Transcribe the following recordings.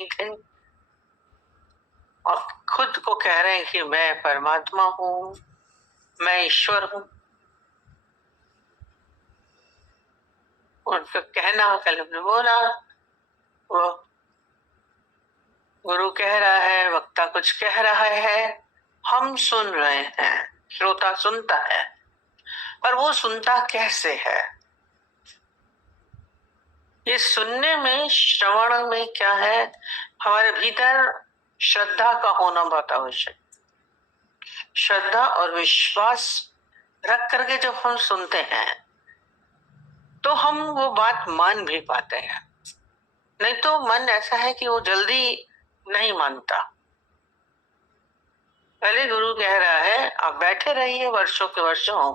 थे और खुद को कह रहे हैं कि मैं परमात्मा हूँ, मैं ईश्वर हूँ। उनका कहना कल हमने बोला, वो गुरु कह रहा है, वक्ता कुछ कह रहा है, हम सुन रहे हैं, श्रोता सुनता है, पर वो सुनता कैसे है? ये सुनने में, श्रवण में क्या है? हमारे भीतर श्रद्धा का होना बहुत आवश्यक। श्रद्धा और विश्वास रख करके जब हम सुनते हैं तो हम वो बात मान भी पाते हैं। नहीं तो मन ऐसा है कि वो जल्दी नहीं मानता। पहले गुरु कह रहा है आप बैठे रहिए वर्षों के वर्षों,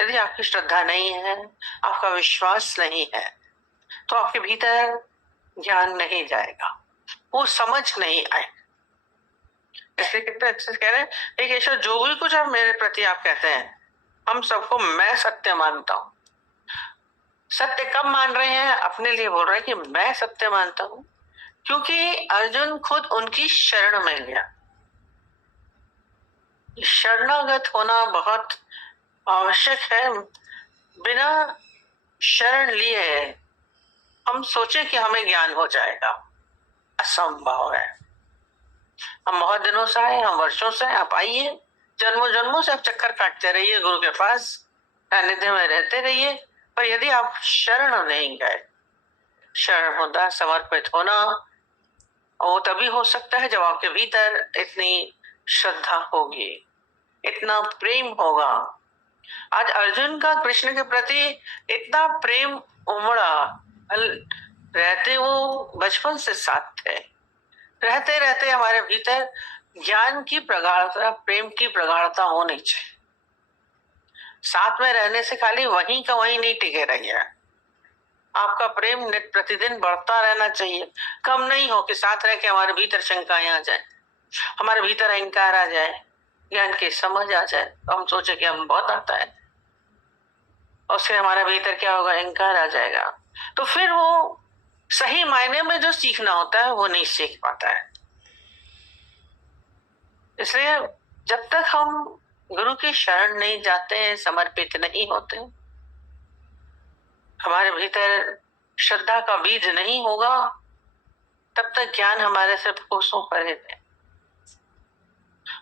यदि आपकी श्रद्धा नहीं है, आपका विश्वास नहीं है, तो आपके भीतर ज्ञान नहीं जाएगा, वो समझ नहीं आए। इसलिए कितने अच्छे से कह रहे हैं, एक ईश्वर जो भी कुछ आप मेरे प्रति आप कहते हैं, हम सबको मैं सत्य मानता हूं। सत्य कब मान रहे हैं? अपने लिए बोल रहे हैं कि मैं सत्य मानता हूं, क्योंकि अर्जुन खुद उनकी शरण में गया। शरणागत होना बहुत आवश्यक है। बिना शरण लिए हम सोचे कि हमें ज्ञान हो जाएगा, असंभव है। हम बहुत दिनों से आए, हम वर्षों से, आप आइए, जन्मों जन्मों से आप चक्कर काटते रहिए गुरु के पास, सानिध्य में रहते रहिए, पर यदि आप शरण नहीं गए, शरण होना, समर्पित होना, वो तभी हो सकता है जब आपके भीतर इतनी श्रद्धा होगी, इतना प्रेम होगा। आज अर्जुन का कृष्ण के प्रति इतना प्रेम उमड़ा, रहते वो बचपन से साथ थे, रहते रहते हमारे भीतर ज्ञान की प्रगाढ़ता, प्रेम की प्रगाढ़ता होनी चाहिए। साथ में रहने से खाली वहीं का वहीं नहीं टिके रहिए, आपका प्रेम नित्य प्रतिदिन बढ़ता रहना चाहिए। कम नहीं हो कि साथ रह के हमारे भीतर शंकाएं आ जाए, हमारे भीतर अहंकार आ जाए, ज्ञान की समझ आ जाए, तो हम सोचे कि हम बहुत आता है, और फिर हमारे भीतर क्या होगा? अहंकार आ जाएगा। तो फिर वो सही मायने में जो सीखना होता है वो नहीं सीख पाता है। इसलिए जब तक हम गुरु की शरण नहीं जाते, समर्पित नहीं होते, हमारे भीतर श्रद्धा का बीज नहीं होगा, तब तक ज्ञान हमारे से कोसों परे है।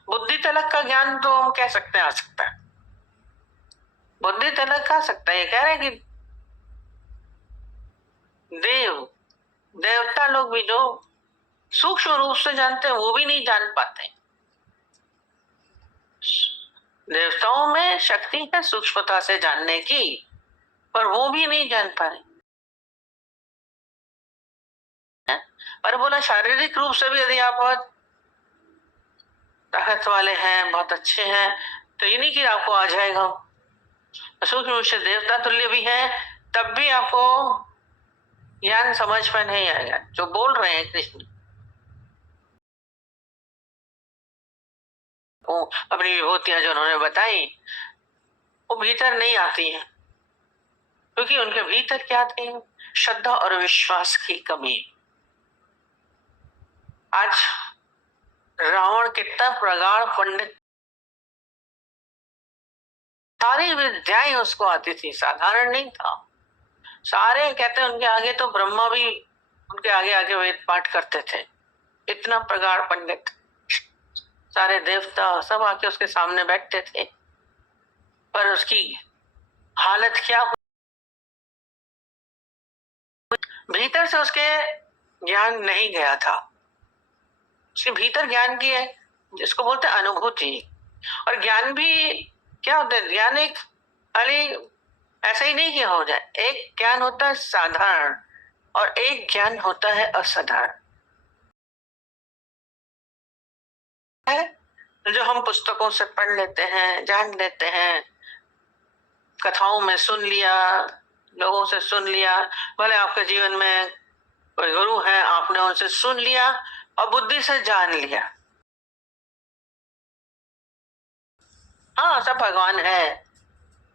बुद्धि तलक का ज्ञान तो हम कह सकते हैं आ सकता है, बुद्धि तलक आ सकता है। ये कह रहे हैं कि देवता लोग भी जो सूक्ष्म रूप से जानते हैं वो भी नहीं जान पाते। देवताओं में शक्ति है सूक्ष्मता से जानने की, पर वो भी नहीं जान पा रहे। पर बोला शारीरिक रूप से भी यदि आप बहुत ताकत वाले हैं, बहुत अच्छे हैं, तो ये नहीं कि आपको आ जाएगा। सूक्ष्म रूप से देवता तुल्य भी है, तब भी आपको ज्ञान समझ में नहीं आएगा। जो बोल रहे हैं कृष्ण, वो अपनी विभूतियां जो उन्होंने बताई वो भीतर नहीं आती हैं, क्योंकि उनके भीतर क्या थे? श्रद्धा और विश्वास की कमी। आज रावण कितना प्रगाढ़ पंडित, सारी विद्याएं उसको आती थी, साधारण नहीं था। सारे कहते हैं उनके आगे तो ब्रह्मा भी उनके आगे आगे वेद पाठ करते थे, इतना प्रगाढ़ पंडित। सारे देवता सब आके उसके सामने बैठते थे, पर उसकी हालत क्या हुई? भीतर से उसके ज्ञान नहीं गया था। उसके भीतर ज्ञान की है, जिसको बोलते हैं अनुभूति। और ज्ञान भी क्या होता है? ज्ञान एक खाली ऐसा ही नहीं कि हो जाए। एक ज्ञान होता है साधारण और एक ज्ञान होता है असाधारण, है जो हम पुस्तकों से पढ़ लेते हैं, जान लेते हैं, कथाओं में सुन लिया, लोगों से सुन लिया। भले आपके जीवन में कोई गुरु है, आपने उनसे सुन लिया और बुद्धि से जान लिया, हाँ सब भगवान है,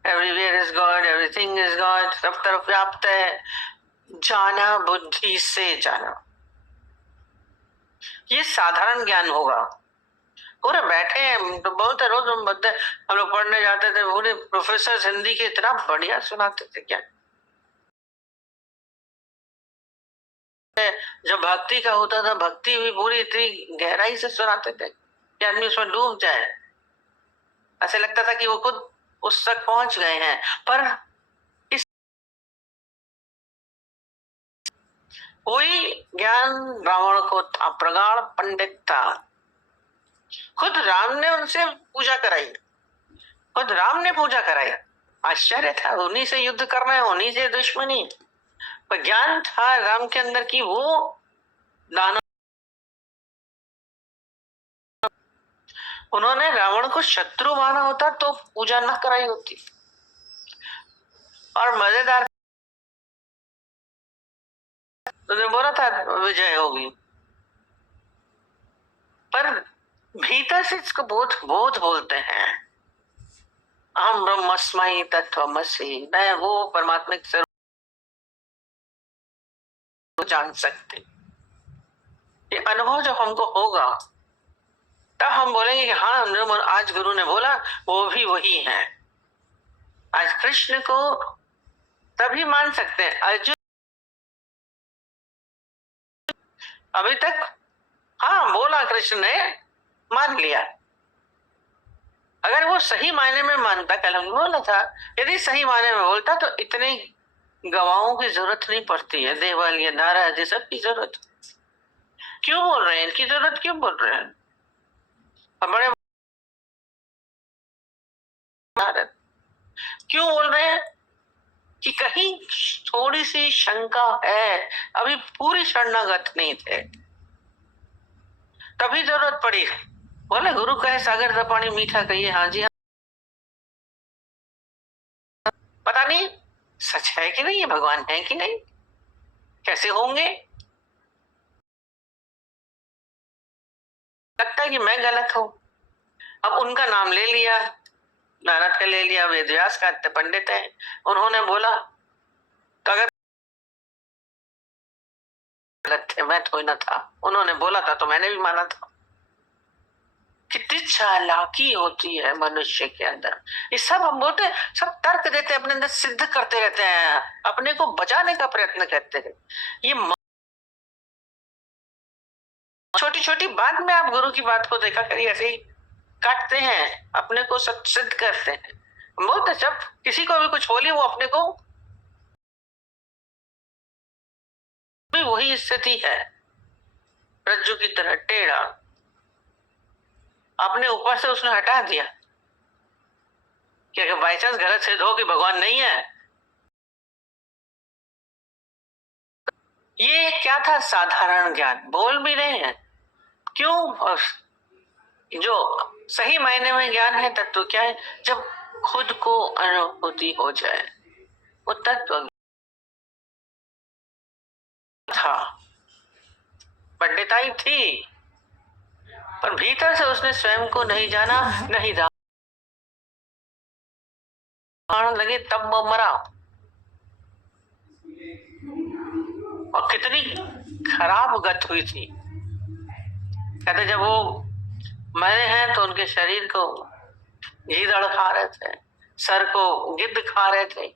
everywhere is God, everything is God, सब तरफ व्याप्त है, जाना बुद्धि से जाना। ये साधारण ज्ञान होगा। पूरे बैठे हैं तो बोलते रोज हम लोग पढ़ने जाते थे, पूरे प्रोफेसर हिंदी के इतना बढ़िया सुनाते थे क्या। जब भक्ति का होता था, भक्ति भी पूरी इतनी गहराई से सुनाते थे कि आदमी उसमें डूब जाए। ऐसे लगता था कि वो खुद उस तक पहुंच गए हैं। पर इस कोई ज्ञान रावण को था, प्रगाढ़ पंडित था। खुद राम ने उनसे पूजा कराई, खुद राम ने पूजा कराई। आश्चर्य था, उन्हीं से युद्ध करना है, उन्हीं से दुश्मनी। पर ज्ञान था राम के अंदर की वो दानव, उन्होंने रावण को शत्रु माना होता तो पूजा न कराई होती। और मजेदार, तो बोला था विजय होगी, पर भीतर से इसको बोध बोध बोलते हैं। अहम ब्रह्मस्मि तत्त्वमसि, मैं वो परमात्मिक स्वरूप जान सकते। ये अनुभव जब हमको होगा तब हम बोलेंगे कि हाँ, जो आज गुरु ने बोला वो भी वही है। आज कृष्ण को तभी मान सकते हैं। अर्जुन अभी तक हाँ बोला, कृष्ण ने मान लिया। अगर वो सही मायने में मानता, कल हम बोला था, यदि सही मायने में बोलता तो इतने गवाहों की जरूरत नहीं पड़ती है। देवल या नारद ये सब की जरूरत क्यों बोल रहे हैं, इनकी जरूरत क्यों बोल रहे हैं। और बड़े नारद क्यों बोल रहे हैं कि कहीं थोड़ी सी शंका है, अभी पूरी शरणागत नहीं थे, तभी जरूरत पड़ी। बोले गुरु कहे सागर का पानी मीठा, कहिए हाँ जी हाँ। पता नहीं सच है कि नहीं, ये भगवान है कि नहीं, कैसे होंगे। लगता है कि मैं गलत हूं। अब उनका नाम ले लिया, नारद का ले लिया, वेद व्यास का पंडित है, उन्होंने बोला तो अगर गलत थे, मैं थोड़ी ना था, उन्होंने बोला था तो मैंने भी माना था। कितनी चालाकी होती है मनुष्य के अंदर। ये सब हम बोलते सब तर्क देते, अपने अंदर सिद्ध करते रहते हैं, अपने को बचाने का प्रयत्न करते हैं। ये छोटी छोटी बात में आप गुरु की बात को देखा करिए, ऐसे ही काटते हैं, अपने को सिद्ध करते हैं। हम बोलते जब किसी को भी कुछ बोली, वो अपने को भी वही स्थिति है, रज्जू की तरह टेढ़ा, अपने ऊपर से उसने हटा दिया कि अगर बाई चांस गलत सिद्ध हो कि भगवान नहीं है। ये क्या था, साधारण ज्ञान। बोल भी रहे हैं क्यों, और जो सही मायने में ज्ञान है तत्व क्या है, जब खुद को अनुभूति हो जाए, वो तत्व था। पंडिताई थी, पर भीतर से उसने स्वयं को नहीं जाना, नहीं रावण लगे तब वो मरा। और कितनी खराब गत हुई थी। कहते जब वो मरे हैं तो उनके शरीर को गीदड़ खा रहे थे, सर को गिद्ध खा रहे थे,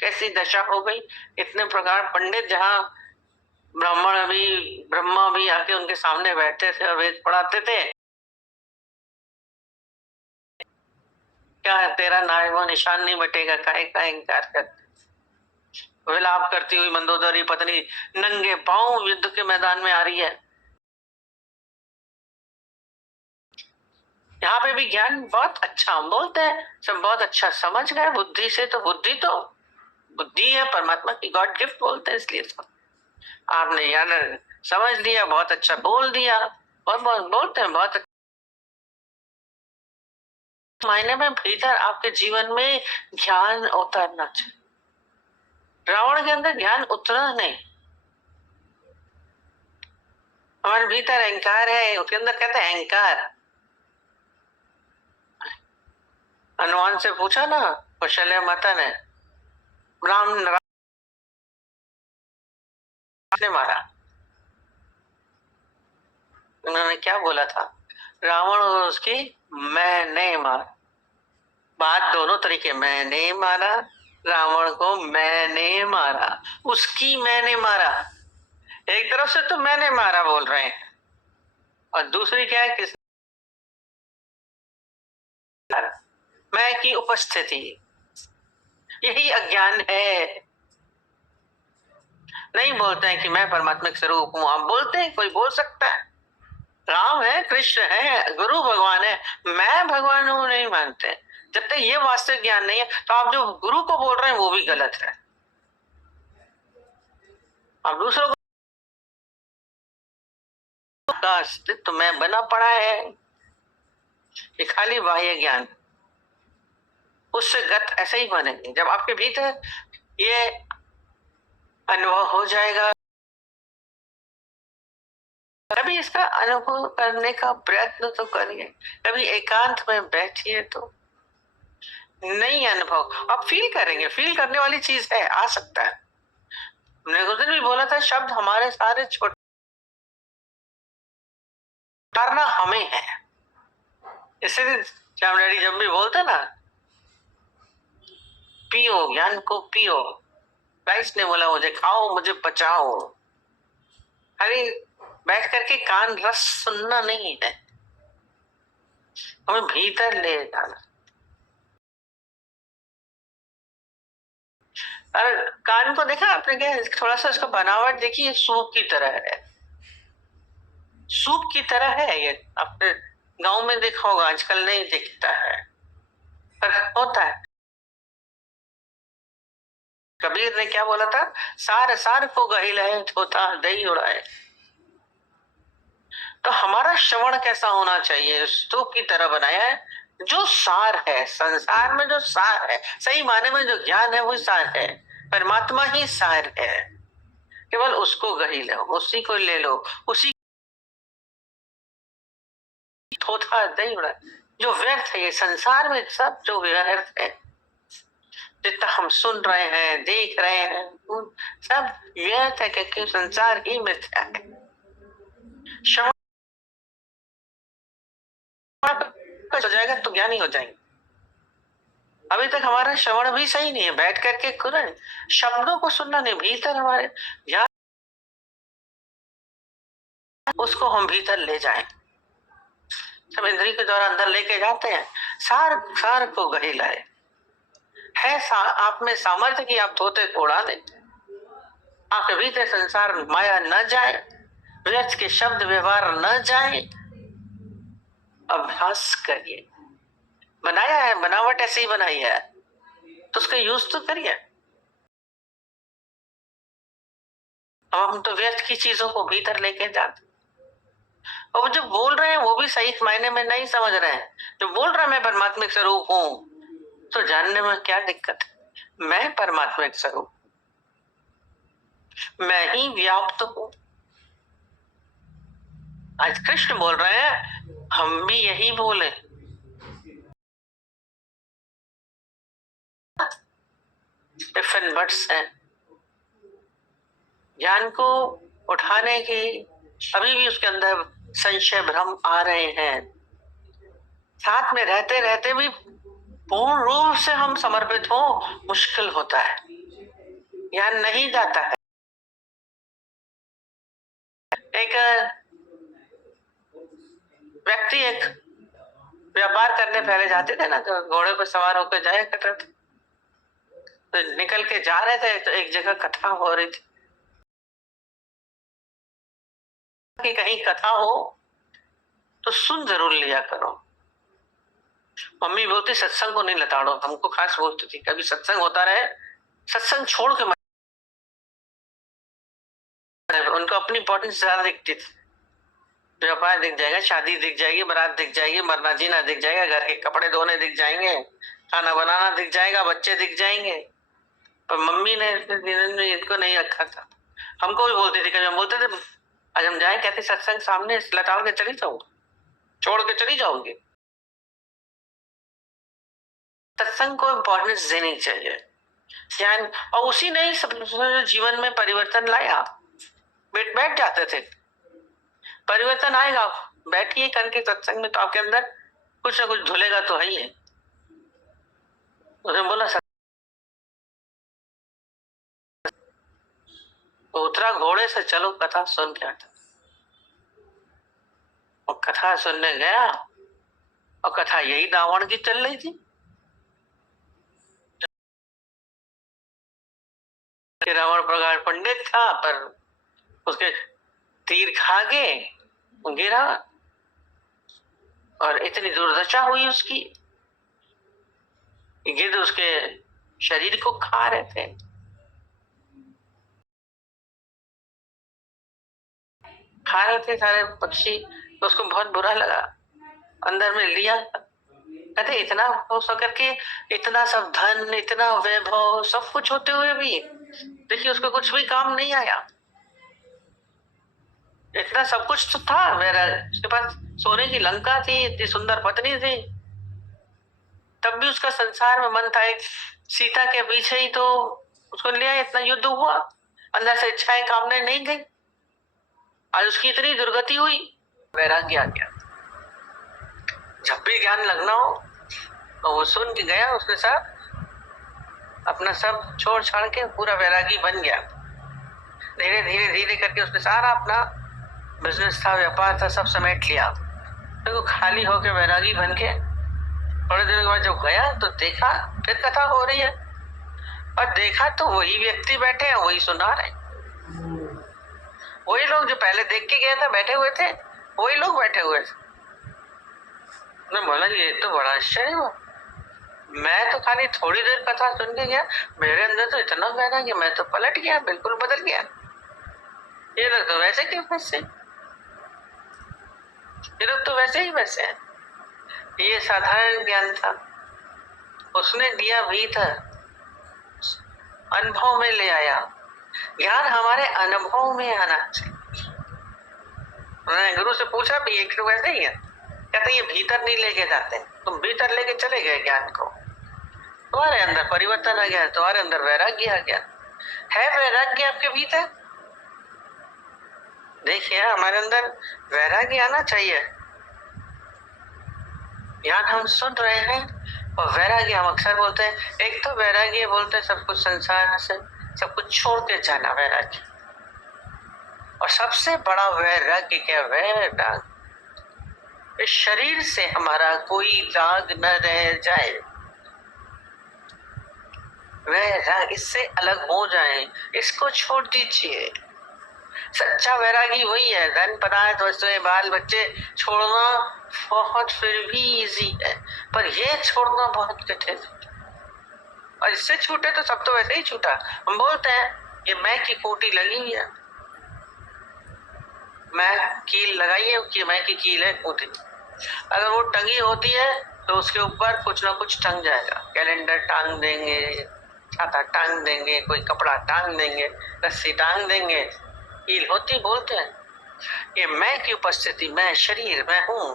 कैसी दशा हो गई। इतने प्रकार पंडित, जहां ब्रह्मा भी आके उनके सामने बैठते थे और वेद पढ़ाते थे, क्या है तेरा नाय वो निशान नहीं बटेगा, काहे का इंकार करते। विलाप करती हुई मंदोदरी पत्नी नंगे पांव युद्ध के मैदान में आ रही है। यहाँ पे भी ज्ञान बहुत अच्छा, हम बोलते हैं सब बहुत अच्छा समझ गए बुद्धि से, तो बुद्धि है परमात्मा की गॉड गिफ्ट बोलते हैं, इसलिए तो आपने यार समझ लिया, बहुत अच्छा बोल दिया। बहुत बहुत बोलते हैं बहुत अच्छा मायने में भीतर आपके जीवन में ज्ञान उतरना चाहिए। रावण के अंदर ज्ञान उतरा नहीं, हमारे भीतर अहंकार है, उसके अंदर कहते हैं अहंकार। हनुमान से पूछा ना कौशल्या माता ने, राम ने मारा, में क्या बोला था, रावण और उसकी मैंने मार, बात दोनों तरीके, मैंने मारा रावण को, मैंने मारा, उसकी मैंने मारा। एक तरफ से तो मैंने मारा बोल रहे हैं, और दूसरी क्या है, किस मैं की उपस्थिति। यही अज्ञान है। नहीं बोलते हैं कि मैं परमात्मिक स्वरूप हूं। आप बोलते हैं, कोई बोल सकता है, राम है, कृष्ण है, गुरु भगवान है, मैं भगवान हूं नहीं मानते। जब तक ये वास्तविक ज्ञान नहीं है तो आप जो गुरु को बोल रहे हैं वो भी गलत है। आप दूसरों का अस्तित्व में बना पड़ा है, ये खाली बाह्य ज्ञान, उससे गत ऐसे ही बनेंगे। जब आपके भीतर ये अनुभव हो जाएगा, कभी इसका अनुभव करने का प्रयत्न तो करिए, कभी एकांत में बैठिए तो नई अनुभव आप फील करेंगे। फील करने वाली चीज है, आ सकता है। हमने उस दिन भी बोला था, शब्द हमारे सारे छोटे करना हमें है। इसलिए श्याम डैडी जब भी बोलते ना, पियो ज्ञान को पियो, क्राइस्ट ने बोला मुझे खाओ मुझे बचाओ। अरे बैठ करके कान रस सुनना नहीं है, हमें भीतर ले जाना। और कान को देखा आपने क्या, थोड़ा सा इसका बनावट देखिए, सूप की तरह है, सूप की तरह है ये। आपने गांव में देखा होगा, आजकल नहीं दिखता है, पर होता है। कबीर ने क्या बोला था, सार सार को गहिलाए थोथा दही उड़ाए। तो हमारा श्रवण कैसा होना चाहिए, स्तूप की तरह बनाया है, जो सार है संसार में, जो सार है सही माने में, जो ज्ञान है वो सार है, परमात्मा ही सार है। केवल उसको गही लो, उसी को ले लो, उसी थोथा दही उड़ाए। जो व्यर्थ है ये संसार में, सब जो व्यर्थ है, जितना हम सुन रहे हैं देख रहे हैं सब व्यर्थ है, क्योंकि संसार ही मिथ्या है। श्रवण हो जाएगा तो ज्ञानी हो जाएंगे। अभी तक हमारा श्रवण भी सही नहीं है, बैठ करके खुद शब्दों को सुनना नहीं, भीतर हमारे ज्ञान उसको हम भीतर ले जाएं। सब इंद्रिय के द्वारा अंदर लेके जाते हैं, सार सार को गही लाए है। आप में सामर्थ्य की आप धोते को उड़ा दें, आपके भीतर संसार माया न जाए, व्यर्थ के शब्द व्यवहार न जाए। अभ्यास करिए, बनाया है, बनावट ऐसे ही बनाई है तो उसका यूज तो करिए। अब हम तो व्यर्थ की चीजों को भीतर लेके जाते, और जो बोल रहे हैं वो भी सही मायने में नहीं समझ रहे हैं। जो बोल रहा है मैं परमात्मिक स्वरूप हूं, तो जानने में क्या दिक्कत है, मैं परमात्मिक स्वरूप, मैं ही व्याप्त हूं। आज कृष्ण बोल रहे हैं, हम भी यही बोले। डिफरेंट वर्ड्स हैं, ज्ञान को उठाने की अभी भी उसके अंदर संशय भ्रम आ रहे हैं। साथ में रहते रहते भी पूर्ण रूप से हम समर्पित हो, मुश्किल होता है, ज्ञान नहीं जाता है। एक व्यक्ति एक व्यापार करने पहले जाते थे ना, तो घोड़े पर सवार होकर जाया करते थे, तो निकल के जा रहे थे तो एक जगह कथा हो रही थी कि कहीं कथा हो तो सुन जरूर लिया करो। मम्मी बोलती सत्संग को नहीं लताड़ो, हमको खास बोलती थी कभी सत्संग होता रहे, सत्संग छोड़ के उनको अपनी इंपॉर्टेंस ज्यादा दिखती थी। व्यापार दिख जाएगा, शादी दिख जाएगी, बारात दिख जाएगी, मरना जीना दिख जाएगा, घर के कपड़े धोने दिख जाएंगे, खाना बनाना दिख जाएगा, बच्चे दिख जाएंगे। पर मम्मी ने इनको नहीं रखा था। हमको भी बोलती थी, कभी हम बोलते थे आज हम जाए, कहते सत्संग सामने लताड़ के चली जाऊंगी, छोड़ के चली जाऊंगी। सत्संग को इम्पोर्टेंस देनी चाहिए, ज्ञान, और उसी ने सब जीवन में परिवर्तन लाया। बैठ जाते थे, परिवर्तन आएगा, बैठिए कल के सत्संग में, तो आपके अंदर कुछ ना कुछ धुलेगा तो है ही है। उसने बोला तो उतरा घोड़े से, चलो कथा सुन के आता। और कथा सुनने गया, और कथा यही रावण की चल रही थी कि रावण प्रगाढ़ पंडित था, पर उसके तीर खा गए, गिरा, और इतनी दुर्दशा हुई उसकी, गिद्ध उसके शरीर को खा रहे थे। खा रहे थे सारे पक्षी, तो उसको बहुत बुरा लगा, अंदर में लिया। कहते इतना हो सकर के, इतना सब धन, इतना वैभव, सब कुछ होते हुए भी देखिए उसको कुछ भी काम नहीं आया। इतना सब कुछ तो था, मेरा उसके पास सोने की लंका थी, इतनी सुंदर पत्नी थी, तब भी उसका संसार में मन था एक सीता के पीछे ही, तो उसको लिया, इतना युद्ध हुआ, अंदर से इच्छाएं कामने नहीं गई, आज उसकी इतनी दुर्गति हुई, वैराग्य आ गया। जब भी ज्ञान लगना हो तो वो सुन के गया, उसके साथ अपना सब छोड़ छाड़ के पूरा वैरागी बन गया। धीरे धीरे धीरे करके उसने सारा अपना बिजनेस था, व्यापार था, सब समेट लिया। तो खाली होके वैरागी बन के थोड़े देर के बाद जब गया तो देखा फिर कथा हो रही है, और देखा तो वही व्यक्ति बैठे हैं, वही सुना रहे, वही लोग जो पहले देख के गया था बैठे हुए थे, वही लोग बैठे हुए थे। मैं बोला ये तो बड़ा आश्चर्य हुआ, मैं तो खाली थोड़ी देर कथा सुन के गया, मेरे अंदर तो इतना गहरा कि मैं तो पलट गया, बिल्कुल बदल गया। ये लोग तो वैसे क्यों वैसे, ये लोग तो वैसे ही वैसे हैं। ये साधारण ज्ञान था, उसने दिया भीतर, अनुभव में ले आया। ज्ञान हमारे अनुभव में आना चाहिए। मैंने गुरु से पूछा भी, एक लोग ऐसे ही है, कहते ये भीतर नहीं लेके जाते, तुम भीतर लेके चले गए ज्ञान को, तुम्हारे अंदर परिवर्तन आ गया, तुम्हारे अंदर वैराग्य आ गया। है वैराग्य आपके भीतर? देखिए हमारे अंदर वैराग्य आना चाहिए। ज्ञान हम सुन रहे हैं, और वैराग्य हम अक्सर बोलते हैं, एक तो वैराग्य बोलते हैं सब कुछ संसार से सब कुछ छोड़ के जाना, वैराग्य। और सबसे बड़ा वैराग्य क्या? वैराग इस शरीर से हमारा कोई राग न रह जाए, वैराग इससे अलग हो जाए, इसको छोड़ दीजिए। सच्चा वैरागी वही है। धन पदार्थ वस्तुएं बाल बच्चे छोड़ना बहुत फिर भी इजी है, पर ये छोड़ना बहुत कठिन है। और इससे छूटे तो सब तो वैसे ही छूटा। हम बोलते हैं ये मैं की कोटी लगी हुई है, मैं कील लगाइए कि मैं की कील है कोटी, अगर वो टंगी होती है तो उसके ऊपर कुछ ना कुछ टंग जाएगा, कैलेंडर टांग देंगे, छाता टांग देंगे, कोई कपड़ा टांग देंगे, रस्सी टांग देंगे, कील होती। बोलते हैं ये मैं की उपस्थिति, मैं शरीर, मैं हूं,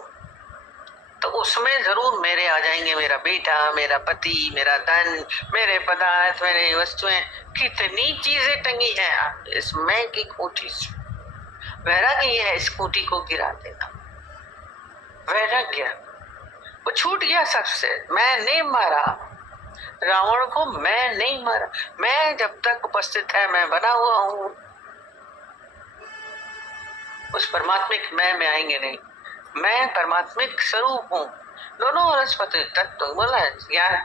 तो उसमें जरूर मेरे आ जाएंगे, मेरा बेटा, मेरा पति, मेरा धन, मेरे पदार्थ, मेरे वस्तुएं, कितनी चीजें टंगी हैं इस मैं की कोठी से। वैराग्य ये है, इस कोठी को गिरा देना। वैराग्य वो छूट गया सबसे। मैं नहीं मारा रावण को, मैं नहीं मारा, मैं जब तक उपस्थित है मैं बना हुआ हूं, उस परमात्मिक मैं में आएंगे नहीं। मैं परमात्मिक स्वरूप हूं, दोनों वनस्पति तत्व बोला है ज्ञान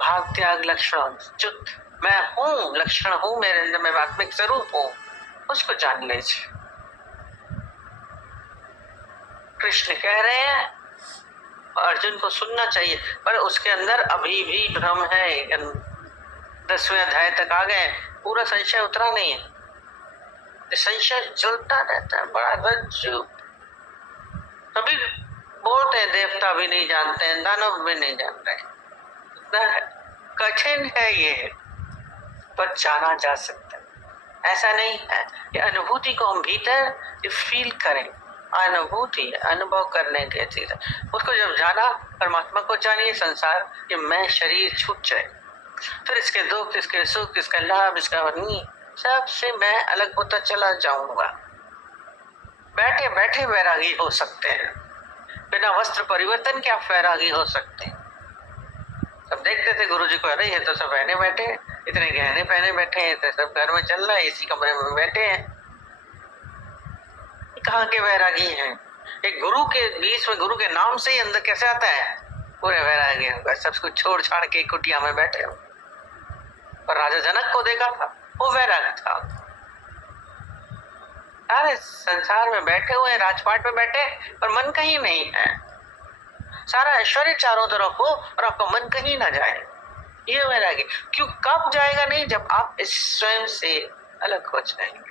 भाग त्याग लक्षण चुत, मैं हूं, लक्षण हूं, मेरे अंदर मैं आत्मिक स्वरूप हूं, उसको जान लीजिए। कृष्ण कह रहे हैं अर्जुन को सुनना चाहिए, पर उसके अंदर अभी भी भ्रम है। 10वें अध्याय तक आ गए, पूरा संशय उतरा नहीं है, संशय चलता रहता है, बड़ा रज्जु। कभी बोलते हैं देवता भी नहीं जानते हैं, दानव भी नहीं जानते हैं, कठिन है ये, पर जाना जा सकता है। ऐसा नहीं है कि अनुभूति को हम भीतर फील करें, अनुभूति अनुभव करने के चीज, उसको जब जाना, परमात्मा को जानिए, संसार कि मैं शरीर छूट जाए, फिर इसके दुख, इसके सुख, इसका लाभ, इसका हानि, सबसे मैं अलग होता चला जाऊंगा। बैठ के बैठे वैरागी हो सकते हैं, बिना वस्त्र परिवर्तन के आप वैरागी हो सकते हैं। सब देखते थे गुरुजी को, अरे ये तो सब पहने बैठे, इतने गहने पहने बैठे हैं, तो सब घर में चल रहा है, इसी कमरे में बैठे हैं, कहाँ के वैरागी हैं? एक गुरु के बीच में, गुरु के नाम से ही अंदर कैसे आता है? पूरे वैरागी होगा, सब कुछ छोड़ छाड़ के कुटिया में बैठे हो। पर राजा जनक को देखा था, वो वैराग था। सारे संसार में बैठे हुए, राजपाट में बैठे, पर मन कहीं नहीं है। सारा ऐश्वर्य चारों तरफ हो और आपका मन कहीं ना जाए, ये वैरागी। क्यों? कब जाएगा नहीं? जब आप इस स्वयं से अलग हो जाएंगे।